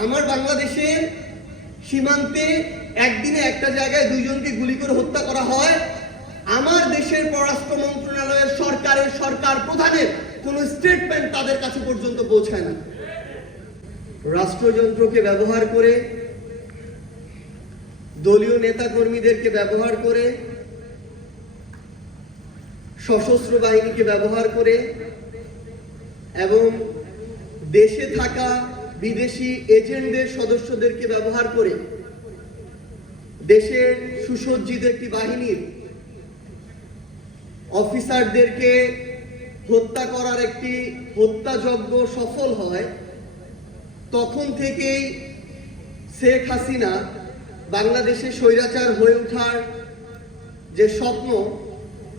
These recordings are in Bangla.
আমার বাংলাদেশের সীমান্তে একদিনে একটা জায়গায় দুইজনকে গুলি করে হত্যা করা হয়, আমার দেশের পররাষ্ট্র মন্ত্রণালয়ের সরকার প্রধানের কোন স্টেটমেন্ট তাদের কাছে পর্যন্ত পৌঁছায় না। রাষ্ট্রযন্ত্রকে ব্যবহার করে, দলীয় নেতা কর্মীদেরকে ব্যবহার করে, সশস্ত্র বাহিনীকে ব্যবহার করে এবং দেশে থাকা বিদেশি এজেন্টদের সদস্যদেরকে ব্যবহার করে দেশের সুসজ্জিত একটি বাহিনীর অফিসারদেরকে হত্যা করার একটি হত্যাযজ্ঞ সফল হয়, তখন থেকেই শেখ হাসিনা বাংলাদেশে স্বৈরাচার হয়ে ওঠার যে স্বপ্ন,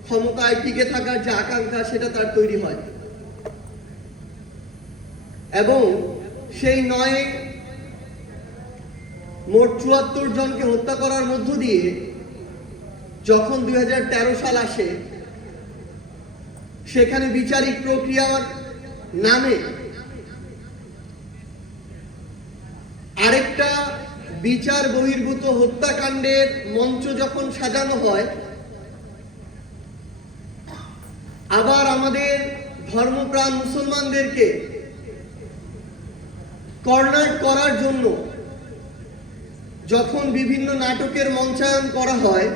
ক্ষমতায় টিকে থাকার যে আকাঙ্ক্ষা, সেটা তার তৈরি হয় এবং সেই মোট ৭৪ জনকে হত্যা করার মধ্য দিয়ে যখন ২০১৩ সাল আসে, সেখানে বিচারিক প্রক্রিয়ার নামে আরেকটা বিচার বহির্ভূত হত্যাকাণ্ডের মঞ্চ যখন সাজানো হয়, আবার আমাদের ধর্মপ্রাণ মুসলমানদেরকে কর্নার করার জন্য যখন বিভিন্ন নাটকের মঞ্চায়ন করা হয়,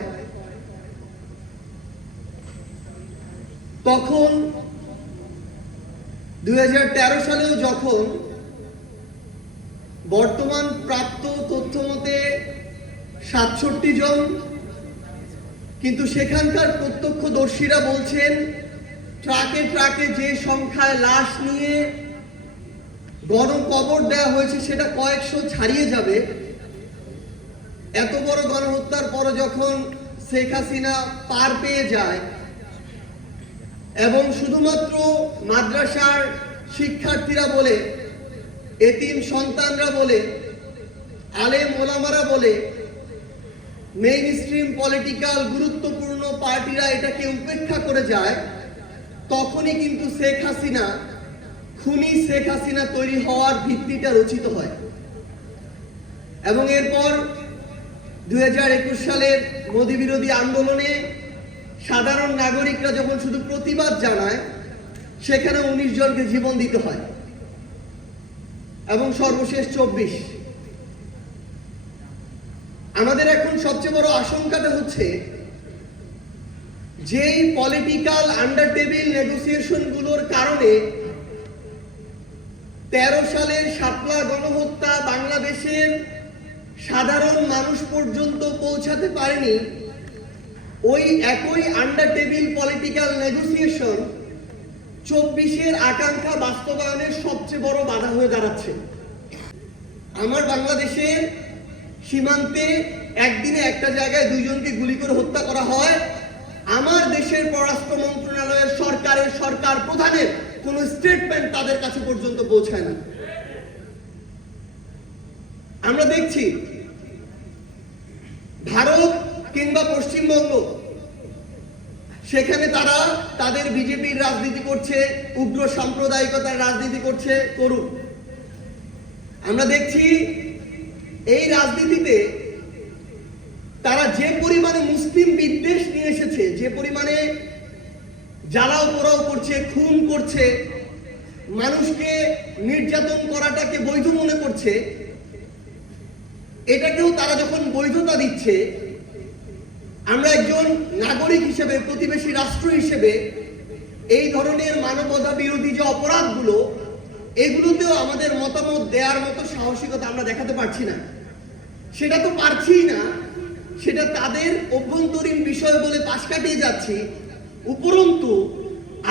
তখন ২০১৩ সালেও যখন বর্তমান প্রাপ্ত তথ্য মতে ৬৭ জন, কিন্তু সেখানকার প্রত্যক্ষদর্শীরা বলছেন ট্রাকে ট্রাকে যে সংখ্যায় লাশ নিয়ে গণকবর দেওয়া হয়েছে সেটা কয়েকশো ছাড়িয়ে যাবে। এত বড় গণহত্যার পরে যখন শেখ হাসিনা পার পেয়ে যায় এবং শুধুমাত্র মাদ্রাসার শিক্ষার্থীরা বলে, এতিম সন্তানরা বলে, আলেম ওলামারা বলে, মেইন স্ট্রিম পলিটিক্যাল গুরুত্বপূর্ণ পার্টিরা এটাকে উপেক্ষা করে যায়, তখনই কিন্তু খুনি শেখ হাসিনা তৈরি হওয়ার ভিত্তিটা রচিত হয়। এবং এরপর ২০২১ সালের মোদি বিরোধী আন্দোলনে সাধারণ নাগরিকরা যখন শুধু প্রতিবাদ জানায়, সেখানে ১৯ জনকে জীবন দিতে হয় এবং সর্বশেষ ২৪। আমাদের এখন সবচেয়ে বড় আশঙ্কাটা হচ্ছে, যেই পলিটিক্যাল আন্ডার টেবিল নেগোসিয়েশন গুলোর কারণে ১৩ সালের শাপলা গণহত্যা বাংলাদেশের সাধারণ মানুষ পর্যন্ত পৌঁছাতে পারেনি, ওই একই আন্ডার টেবিল পলিটিক্যাল নেগোসিয়েশন ২৪-এর আকাঙ্ক্ষা বাস্তবায়নের সবচেয়ে বড় বাধা হয়ে দাঁড়াচ্ছে। আমার বাংলাদেশের সীমান্তে একদিনে একটা জায়গায় দুইজনকে গুলি করে হত্যা করা হয়, আমার দেশের পররাষ্ট্র মন্ত্রণালয়ের সরকার প্রধানের কোন স্টেটমেন্ট তাদের কাছে পর্যন্ত পৌঁছায় না। আমরা দেখছি ভারত কিংবা পশ্চিমবঙ্গ, সেখানে তারা তাদের বিজেপির রাজনীতি করছে, উগ্র সাম্প্রদায়িকতার রাজনীতি করুক। আমরা দেখছি এই রাজনীতিতে তারা যে পরিমাণে মুসলিম বিদ্বেষ নিয়ে এসেছে, যে পরিমাণে জ্বালাও পোড়াও করছে, খুন করছে, মানুষকে নির্যাতন করাটাকে বৈধ মনে করছে, এটাকেও তারা যখন বৈধতা দিচ্ছে, আমরা একজন নাগরিক হিসেবে, প্রতিবেশী রাষ্ট্র হিসেবে এই ধরনের মানবতা বিরোধী যে অপরাধগুলো, এগুলোতেও আমাদের মতামত দেওয়ার মতো সাহসিকতা আমরা দেখাতে পারছি না। সেটা তো পারছিই না, সেটা তাদের অভ্যন্তরীণ বিষয় বলে পাশ কাটিয়ে যাচ্ছি। উপরন্তু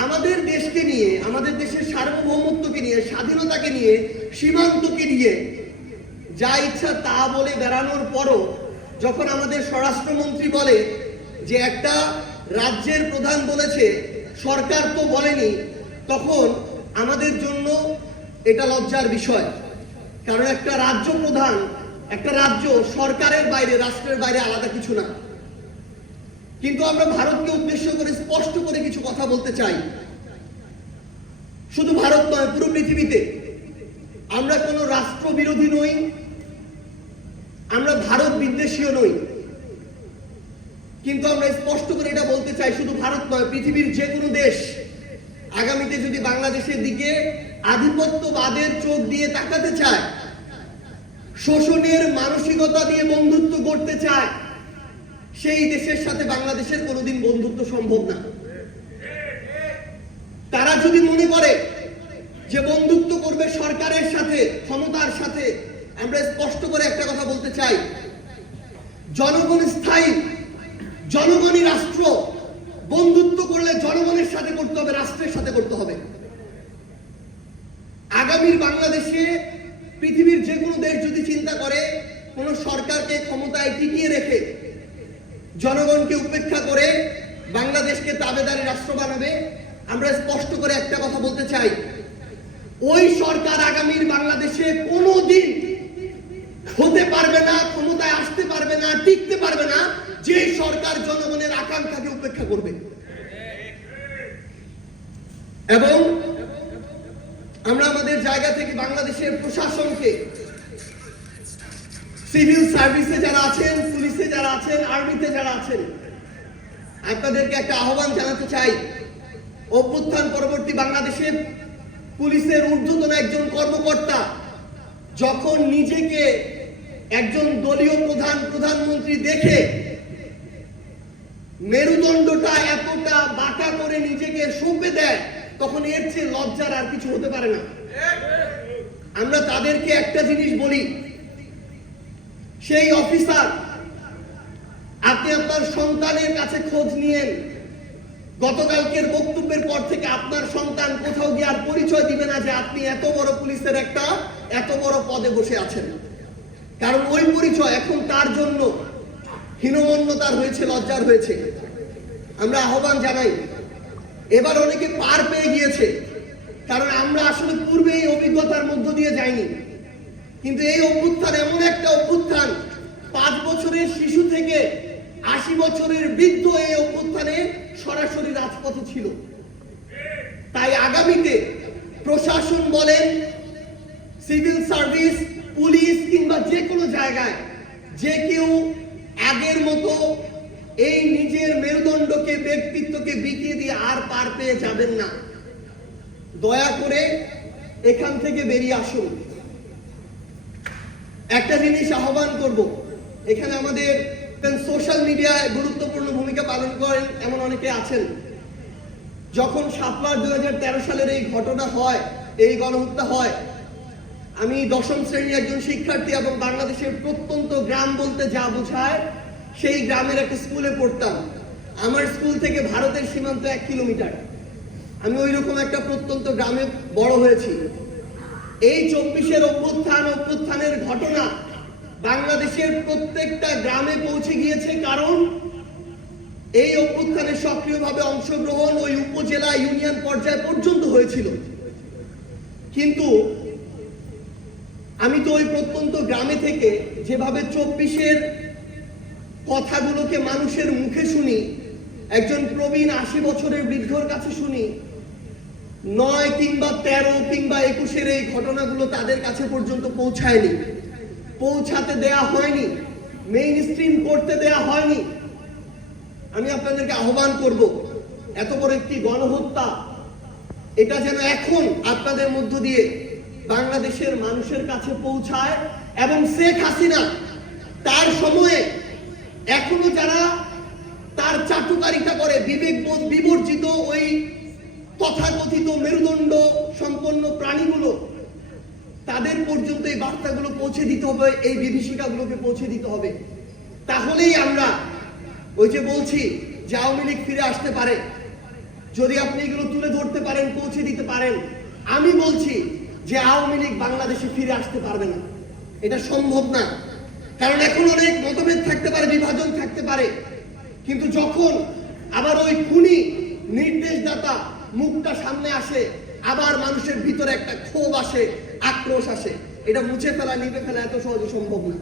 আমাদের দেশকে নিয়ে, আমাদের দেশের সার্বভৌমত্বকে নিয়ে, স্বাধীনতাকে নিয়ে, সীমান্তকে নিয়ে যা ইচ্ছা তা বলে বেড়ানোর পরও যখন আমাদের স্বরাষ্ট্রমন্ত্রী বলে যে একটা রাজ্যের প্রধান বলেছে, সরকার তো বলেনি, তখন আমাদের জন্য এটা লজ্জার বিষয়। কারণ একটা রাজ্য প্রধান, একটা রাজ্য সরকারের বাইরে, রাষ্ট্রের বাইরে আলাদা কিছু না। কিন্তু আমরা ভারতকে উদ্দেশ্য করে স্পষ্ট করে কিছু কথা বলতে চাই। শুধু ভারত নয়, পুরো পৃথিবীতে আমরা কোনো রাষ্ট্রবিরোধী নই, আমরা ভারত বিদ্বেষীও নই, কিন্তু আমরা স্পষ্ট করে এটা বলতে চাই, শুধু ভারত নয়, পৃথিবীর যে কোনো দেশ আগামীতে যদি বাংলাদেশের দিকে আধিপত্যবাদের চোখ দিয়ে তাকাতে চায়, শোষণের মানসিকতা দিয়ে বন্ধুত্ব করতে চায়, সেই দেশের সাথে বাংলাদেশের কোনোদিন বন্ধুত্ব সম্ভব না। তারা যদি মনে করে যে বন্ধুত্ব করবে সরকারের সাথে, ক্ষমতার সাথে, আমরা স্পষ্ট করে একটা কথা বলতে চাই, জনগণ স্থায়ী, জনগণই রাষ্ট্র। বন্ধুত্ব করলে জনগণের সাথে করতে হবে, রাষ্ট্রের সাথে করতে হবে। আগামীর বাংলাদেশে পৃথিবীর যে কোনো দেশ যদি চিন্তা করে কোন সরকারকে ক্ষমতায় টিকিয়ে রেখে জনগণকে উপেক্ষা করে বাংলাদেশকে তাবেদারি রাষ্ট্র বানাবে, আমরা স্পষ্ট করে একটা কথা বলতে চাই, ওই সরকার আগামীর বাংলাদেশে কোনোদিন হতে পারবে না, ক্ষমতায় আসতে পারবে না, টিকতে পারবে না, যে সরকার জনগণের আকাঙ্ক্ষাকে উপেক্ষা করবে। এবং আমরা আমাদের জায়গা থেকে বাংলাদেশের প্রশাসনকে, সিভিল সার্ভিসে যারা আছেন, পুলিশে যারা আছেন, আর্মিতে যারা আছেন, আপনাদেরকে একটা আহ্বান জানাতে চাই। অভ্যুত্থান পরবর্তী বাংলাদেশে পুলিশের ঊর্ধ্বতন একজন কর্মকর্তা যখন নিজেকে একজন দলীয় প্রধানমন্ত্রী দেখে মেরুদণ্ডটা এতটা বাঁকা করে নিজেকে সঁপে দেয়, তখন এর চেয়ে লজ্জার আর কিছু হতে পারে না। আমরা তাদেরকে একটা জিনিস বলি, সেই অফিসার, আপনি আপনার সন্তানের কাছে খোঁজ নিয়েন, গতকালকের বক্তব্যের পর থেকে আপনার সন্তান কোথাও গিয়ে আর পরিচয় দিবে না যে আপনি এত বড় পুলিশের একটা এত বড় পদে বসে আছেন, কারণ ওই পরিচয় এখন তার জন্য হীনমন্যতার হয়েছে, লজ্জার হয়েছে। আমরা আহ্বান জানাই, এবার অনেকে পার পেয়ে গিয়েছে, কারণ আমরা আসলে পূর্বে এই অভিজ্ঞতার মধ্য দিয়ে যাইনি, কিন্তু এই অভ্যুত্থান এমন একটা অভ্যুত্থান, 5 বছরের শিশু থেকে 80 বছরের বৃদ্ধ এই অভ্যুত্থানে সরাসরি রাজপথে ছিল। তাই আগামীতে প্রশাসন বলেন, সিভিল সার্ভিস, পুলিশ কিংবা যে কোনো জায়গায় যে কেউ আগের মতো এই নিজের মেরুদণ্ডকে, ব্যক্তিত্বকে বিকিয়ে দিয়ে আর পার পেয়ে যাবেন না। দয়া করে এখান থেকে বেরিয়ে আসুন। একটা জিনিস আহ্বান করব, এখানে আমাদের সোশ্যাল মিডিয়ায় গুরুত্বপূর্ণ ভূমিকা পালন করেন এমন অনেকে আছেন। যখন 7 মার্চ 2013 সালের এই ঘটনা হয়, এই গণহত্যা হয়, আমি 10ম শ্রেণীর একজন শিক্ষার্থী এবং বাংলাদেশের প্রত্যন্ত গ্রাম বলতে যা বোঝায় সেই গ্রামের একটা স্কুলে পড়তাম। আমার স্কুল থেকে ভারতের সীমান্ত 1 কিলোমিটার। আমি ওই রকম একটা প্রত্যন্ত গ্রামে বড় হয়েছি। এই 24-এর অভ্যুত্থানের ঘটনা বাংলাদেশের প্রত্যেকটা গ্রামে পৌঁছে গিয়েছে, কারণ এই অভ্যুত্থানে সক্রিয়ভাবে অংশগ্রহণ ওই উপজেলা, ইউনিয়ন পর্যায় পর্যন্ত হয়েছিল। কিন্তু আমি তো ওই প্রত্যন্ত গ্রামে থেকে যেভাবে 24-এর কথাগুলোকে মানুষের মুখে শুনি, একজন প্রবীণ 80 বছরের বৃদ্ধর কাছে শুনি, 9 কিংবা 13 কিংবা 21-এর এই ঘটনাগুলো তাদের কাছে পর্যন্ত পৌঁছায়নি, পৌঁছাতে দেয়া হয়নি, মেইন স্ট্রিম করতে দেয়া হয়নি। আমি আপনাদেরকে আহ্বান করব, এত বড় একটি গণহত্যা, এটা যেন এখন আপনাদের মধ্য দিয়ে বাংলাদেশের মানুষের কাছে পৌঁছায়, এবং শেখ হাসিনা তার সময়ে এখনো যারা তার চাটুকারিতা করে, বিবেকবোধ বিবর্জিত ওই তথাকথিত মেরুদণ্ড সম্পন্ন প্রাণীগুলো, তাদের পর্যন্ত এই বার্তাগুলো পৌঁছে দিতে হবে, এই বিভীষিকাগুলোকে পৌঁছে দিতে হবে। তাহলেই আমরা ওই যে বলছি যে আওয়ামী লীগ ফিরে আসতে পারে, যদি আপনি এগুলো তুলে ধরতে পারেন, পৌঁছে দিতে পারেন। আমি বলছি যে আওয়ামী লীগ বাংলাদেশে ফিরে আসতে পারবে না, এটা সম্ভব না। কারণ এখন অনেক মতভেদ থাকতে পারে, বিভাজন থাকতে পারে, কিন্তু যখন আবার ওই খুনি নির্দেশদাতা মুখটা সামনে আসে, আবার মানুষের ভিতরে একটা ক্ষোভ আসে, আক্রোশ আসে, এটা মুছে ফেলা, নিভে ফেলা এত সহজে সম্ভব না।